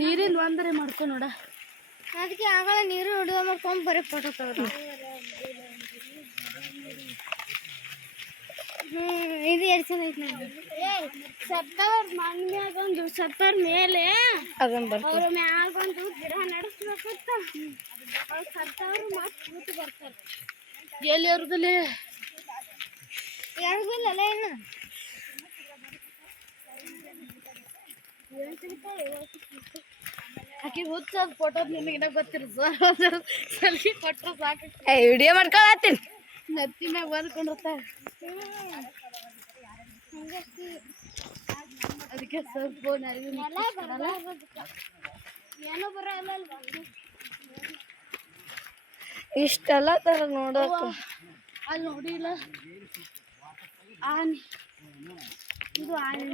ನೀರಿಂದ ಒಂದರೆ ಮಾಡ್ಕೊ ನೋಡ. ಅದಕ್ಕೆ ಆಗಲ್ಲ ನೀರು ಹೊಡೆದ ಮಾಡ್ಕೊಂಡು ಬರೀ ಫೋಟೋ ತೆಗೆದು. ಇದು ಎಷ್ಟು ಚೆನ್ನಾಗಿ ನೋಡಿ. ಸತ್ತವ್ರ ಮನ್ಯಾಗೊಂದು ಸತ್ತವ್ರ ಮೇಲೆ ಅವ್ರ ಮ್ಯಾಗೊಂದು ಗಿಡ ನಡೆಸ್ಬೇಕಂತ ಅವ್ರು ಸತ್ತವ್ರು ಮತ್ತೆ ಕೂತು ಬರ್ತಾರೆ. ಎಲ್ಲಿ ಅವ್ರದಲ್ಲಿ ಯಾರಿಗಿಲ್ಲಲ್ಲ ಇನ್ನು ಆಕಿ ಹುಚ್ಚ ಫೋಟೋ ನಿನಗಿನ ಗೊತ್ತಿರ ಸೆಲ್ಫಿ ಕೊಟ್ಟರು ಸಾಕು. ವಿಡಿಯೋ ಮಾಡ್ಕೊಳತ್ತೀನಿ ನತ್ತಿ ಮ್ಯಾಗ ಬಂದ್ಕೊಂಡಿರ್ತಾರ. ಅದಕ್ಕೆ ಸ್ವಲ್ಪ ಫೋನ್ ಏನೋ ಬರಲ್ಲ. ಇಷ್ಟೆಲ್ಲ ತರ ನೋಡೋಕ ಅಲ್ಲಿ ನೋಡಿಲ್ಲ. ಆನೆ ಇದು ಆನೆ